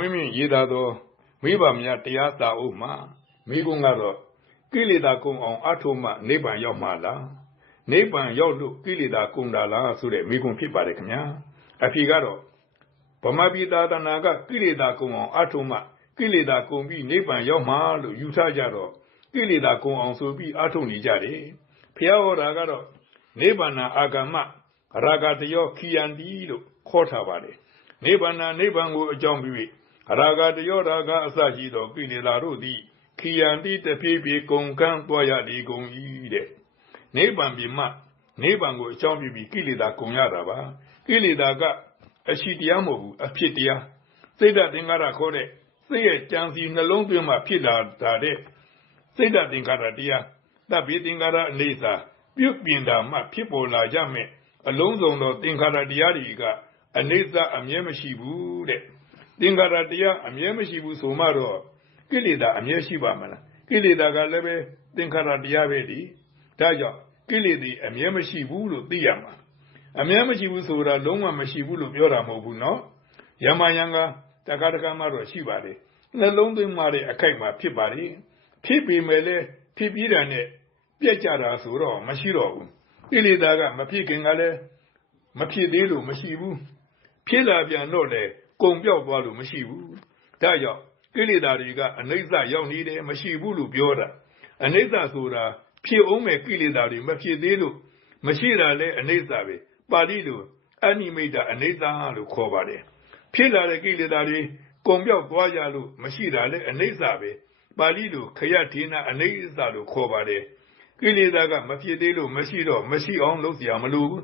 ဝင်းမြင့်ရေးသားသောမိဘများတရားစာအုပ်မှာမိကုံးကတော့ကိလေသာကုံအောင်အထုမှနိဗ္ဗာန်ရောက်မှာလားနိဗ္ဗာန်ရောက်လို့ကိလေသာကုံတာလားဆိုတဲ့မိကုံးဖြစ်ပါတယ်ခင်ဗျာအဖြေကတော့ဗမာပြည်သာသနာကကိလေသာကုံအောင်အထုမှကိလေသာကုံပြီးနိဗ္ဗာန်ရောက်မှာလို့ယူဆကြတော့ကိလေသာကုံအောင်ဆိုပြီးအထုနေကြတယ်ဖျားဟောတာကတော့နိဗ္ဗာန်အာဂမရာဂတယောခီယန္တိလို့ခေါ်ထားပါတယ်နိဗ္ဗာန်နိဗ္ဗာန်ကိုအကြောင်းပြု၍ ရာဂတယောရာဂအစရှိသောကိလေသာတို့သည်ခီယန္တိတဖြည်းဖြည်းကုန်ကန်းသွားရလေကုန်၏တဲ့နိဗ္ဗာန်ပြမနိဗ္ဗာန်ကိုအကြောင်းပြုပြီးကိလေသာကုန်ရတာပါကိလေသာကအရှိတရားမဟုတ်ဘူးအဖြစ်တရားစိတ်ဓာတ်သင်္ကာရခေါ်တဲ့စိတ်ရဲ့ကြံစီနှလုံးသွင်းမှဖြစ်လာတဲ့စိတ်ဓာတ်သင်္ကာရတရားတပ်ပြီးသင်္ကာရအနေစာပြုတ်ပြင်တာမှဖြစ်ပေါ်လာကြမယ်အလုံးစုံသောသင်္ခါရတရားတွေကအနေစာအမြဲမရှိဘူးတဲ့ သင်္ခါရတရားအမြဲမရှိဘူးဆိုမှတော့ကိလေသာအမြဲရှိပါမလားကိလေသာကလည်းပဲသင်္ခါရတရားပဲဒီဒါကြောင့်ကိလေသာအမြဲမရှိဘူးလို့သိရမှာအမြဲမရှိဘူးဆိုတာလုံးဝမရှိဘူးလို့ပြောတာမဟုတ်ဘူးနော်ယမယံကတခါတခါမှတော့ရှိပါလေနှလုံးသွင်းမှတဲ့အခိုက်မှာဖြစ်ပါလေဖြစ်ပေမဲ့လည်းဖြစ်ပြီးတာနဲ့ပြက်ကြတာဆိုတော့မရှိတော့ဘူးကိလေသာကမဖြစ်ခင်ကလည်းမဖြစ်သေးလို့မရှိဘူးဖြစ်လာပြန်တော့လေ ကုံပြောက်သွားလို့မရှိဘူးဒါကြောင့်ကိလေသာတွေကအနိစ္စရောက်နေတယ်မရှိဘူးလို့ပြောတာအနိစ္စဆိုတာဖြစ်အောင်မဲ့ကိလေသာတွေမဖြစ်သေးလို့မရှိတာလဲအနိစ္စပဲပါဠိလိုအနိမိတ်တာအနိစ္စလို့ခေါ်ပါတယ်ဖြစ်လာတဲ့ကိလေသာတွေကုံပြောက်သွားကြလို့မရှိတာလဲအနိစ္စပဲပါဠိလိုခရထေနအနိစ္စလို့ခေါ်ပါတယ်ကိလေသာကမဖြစ်သေးလို့မရှိတော့မရှိအောင်လုပ်เสียမလိုဘူး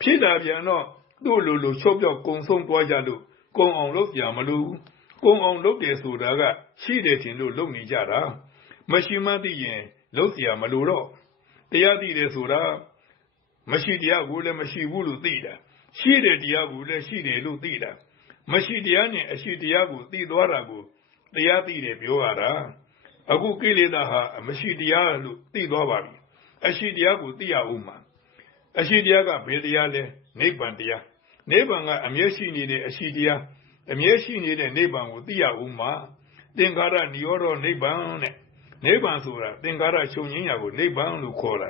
ဖြစ်တာပြန်တော့သူ့လိုလိုချုပ်ပြောက်ကုံဆုံးသွားကြလို့ ကုန်အောင်လုပ်စရာမလိုဘူး။ကုန်အောင်လုပ်တယ်ဆိုတာက ရှိတယ်ထင်လို့ လုပ်နေကြတာ။မရှိမှန်းသိရင် လုပ်စရာမလိုတော့။တရားသိတယ်ဆိုတာ မရှိတရားကိုလည်း မရှိဘူးလို့သိတာ။ရှိတဲ့တရားကိုလည်း ရှိတယ်လို့သိတာ။မရှိတရားနဲ့ အရှိတရားကို သိသွားတာကို တရားသိတယ်ပြောရတာ။အခုကိလေသာဟာ မရှိတရားလို့ သိသွားပါပြီ။အရှိတရားကို သိရဦးမှာ။အရှိတရားက ဘယ်တရားလဲ။နိဗ္ဗာန်တရား နိဗ္ဗာန်ကအမြဲရှိနေတဲ့အရှိတရားအမြဲရှိနေတဲ့နိဗ္ဗာန်ကိုသိရအောင်မှာသင်္ခါရនិရောဓနိဗ္ဗာန်နဲ့နိဗ္ဗာန်ဆိုတာသင်္ခါရချုပ်ငင်းရာကိုနိဗ္ဗာန်လို့ခေါ်တာ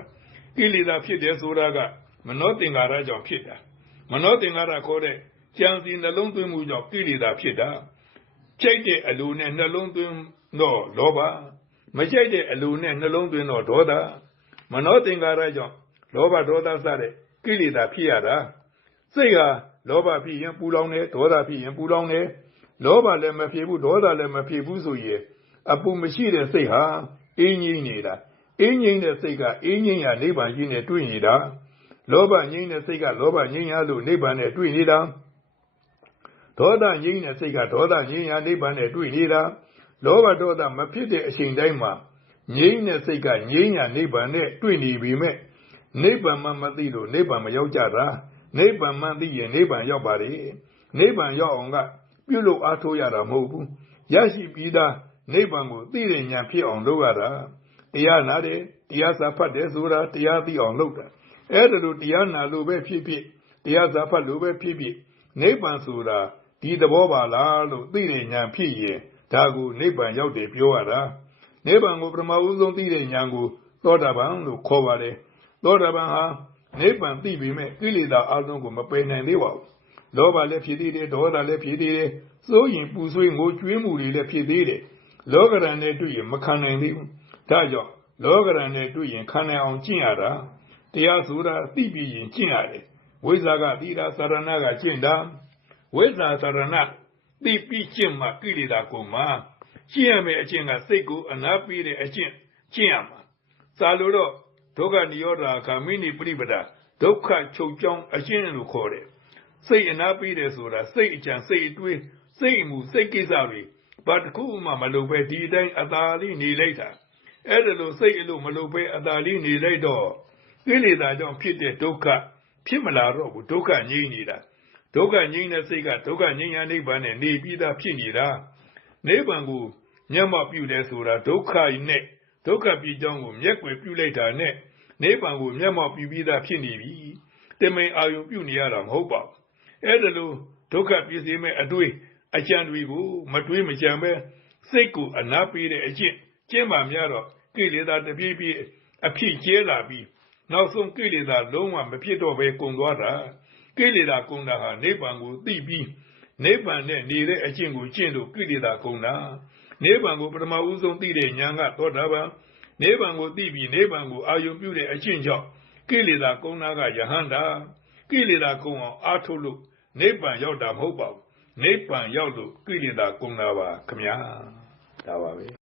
ကိလေသာဖြစ်တယ်ဆိုတာကမနောသင်္ခါရကြောင့်ဖြစ်တာမနောသင်္ခါရခေါ်တဲ့ကြံစီနှလုံးသွင်းမှုကြောင့်ကိလေသာဖြစ်တာကြိုက်တဲ့အလိုနဲ့နှလုံးသွင်းတော့လောဘမကြိုက်တဲ့အလိုနဲ့နှလုံးသွင်းတော့ဒေါသမနောသင်္ကာရကြောင့်လောဘဒေါသစတဲ့ကိလေသာဖြစ်ရတာ စိတ်ဟာလောဘဖြစ်ရင်ပူလောင်တယ်ဒေါသဖြစ်ရင်ပူလောင်တယ်လောဘလည်းမဖြစ်ဘူးဒေါသလည်းမဖြစ်ဘူးဆိုရင်အပူမရှိတဲ့စိတ်ဟာအင်းငိမ့်နေတာအင်းငိမ့်တဲ့စိတ်ကအင်းငိမ့်ရနိဗ္ဗာန်ကြီးနဲ့တွေ့နေတာလောဘငိမ့်တဲ့စိတ်ကလောဘငိမ့်ရလို့နိဗ္ဗာန်နဲ့တွေ့နေတာဒေါသငြိမ်းတဲ့စိတ်ကဒေါသငြိမ်းရာနိဗ္ဗာန်နဲ့တွေ့နေတာလောဘဒေါသမဖြစ်တဲ့အချိန်တိုင်းမှာငြိမ်းတဲ့စိတ်ကငြိမ်းရာနိဗ္ဗာန်နဲ့တွေ့နေပြီမဲ့နိဗ္ဗာန်မှမသိလို့နိဗ္ဗာန်မရောက်ကြတာ နိဗ္ဗာန်မှသိရင်နိဗ္ဗာန်ရောက်ပါလေနိဗ္ဗာန်ရောက်အောင်ကပြုလို့အားထုတ်ရတာမဟုတ်ဘူးရရှိပြီးသားနိဗ္ဗာန်ကိုသိတဲ့ဉာဏ်ဖြစ်အောင်လုပ်ရတာတရားနာတယ်တရားစာဖတ်တယ်ဆိုတာတရားသိအောင်လုပ်တာအဲ့ဒါလိုတရားနာလို့ပဲဖြစ်ဖြစ်တရားစာဖတ်လို့ပဲဖြစ်ဖြစ်နိဗ္ဗာန်ဆိုတာဒီသဘောပါလားလို့သိတဲ့ဉာဏ်ဖြစ်ရင်ဒါကိုနိဗ္ဗာန်ရောက်တယ်ပြောရတာနိဗ္ဗာန်ကိုပထမဦးဆုံးသိတဲ့ဉာဏ်ကိုသောတာပန်လို့ခေါ်ပါတယ်သောတာပန်ဟာ နိဗ္ဗာန်သိပြီမဲ့ကိလေသာအလုံးကိုမပယ်နိုင်သေးပါဘူးလောဘလည်းဖြစ်သေးတယ်ဒေါသလည်းဖြစ်သေးတယ်စိုးရင်ပူဆွေးငိုကြွေးမှုတွေလည်းဖြစ်သေးတယ်လောကရန်နဲ့တွေ့ရင်မခံနိုင်သေးဘူးဒါကြောင့်လောကရန်နဲ့တွေ့ရင်ခံနိုင်အောင်ကျင့်ရတာတရားဆိုတာသိပြီးရင်ကျင့်ရတယ်ဝိဇ္ဇာကသီတာသရဏကကျင့်တာဝိဇ္ဇာသရဏသိပြီးကျင့်မှကိလေသာကိုမှကျင့်ရမယ့်အကျင့်ကစိတ်ကိုအနာပေးတဲ့အကျင့်ကျင့်ရမှာသာလို့တော့ ဒုက္ခនិရောဓခမိနိပရိပဒဒုက္ခချုပ်ကြောင်းအကျင့်လို့ခေါ်တယ်စိတ်အနာပေးတယ်ဆိုတာစိတ်အကြံစိတ်အတွေးစိတ်အမှုစိတ်ကိစ္စတွေဘာတစ်ခုမှမလုပ်ပဲဒီတိုင်းအသာလေးနေလိုက်တာအဲ့ဒါလို့စိတ်အလိုမလုပ်ပဲအသာလေးနေလိုက်တော့ကိလေသာကြောင့်ဖြစ်တဲ့ဒုက္ခဖြစ်မလာတော့ဘူးဒုက္ခငြိမ့်နေတာဒုက္ခငြိမ်းတဲ့စိတ်ကဒုက္ခငြိမ်းရာနိဗ္ဗာန်နဲ့နေပြီးသားဖြစ်နေတာနိဗ္ဗာန်ကိုမျက်မှောက်ပြုတယ်ဆိုတာဒုက္ခနဲ့ ဒုက္ခပြည်ကြောင်းကို မျက်ွယ်ပြုလိုက်တာနဲ့ နိဗ္ဗာန်ကို မျက်မှောက်ပြုပြီးသားဖြစ်နေပြီ တမင်အာယုံပြုနေရတာ မဟုတ်ပါဘူး အဲ့ဒါလို့ဒုက္ခပြည့်စည်မဲ့အတွေ့အကြံတွေကို မတွေးမကြံပဲစိတ်ကိုအနာပေးတဲ့အကျင့် ကျင့်မှများတော့ ကိလေသာတပြေးပြေးအဖြစ်ကျဲလာပြီး နောက်ဆုံး ကိလေသာ လုံးဝမဖြစ်တော့ဘဲ ကုန်သွားတာ ကိလေသာကုန်တာဟာ နိဗ္ဗာန်ကိုသိပြီး နိဗ္ဗာန်နဲ့နေတဲ့အကျင့်ကို ကျင့်လို့ ကိလေသာကုန်တာ နိဗ္ဗာန်ကိုပထမဦးဆုံးသိတဲ့ဉာဏ်ကသောတာပန်နိဗ္ဗာန်ကိုသိပြီးနိဗ္ဗာန်ကိုအာယုံပြုတဲ့အကျင့်ကြောင့်ကိလေသာကုန်တာကယဟန္တာကိလေသာကုန်အောင်အားထုတ်လို့နိဗ္ဗာန်ရောက်တာမဟုတ်ပါဘူးနိဗ္ဗာန်ရောက်လို့ကိလေသာကုန်တာပါခမညာဒါပါပဲ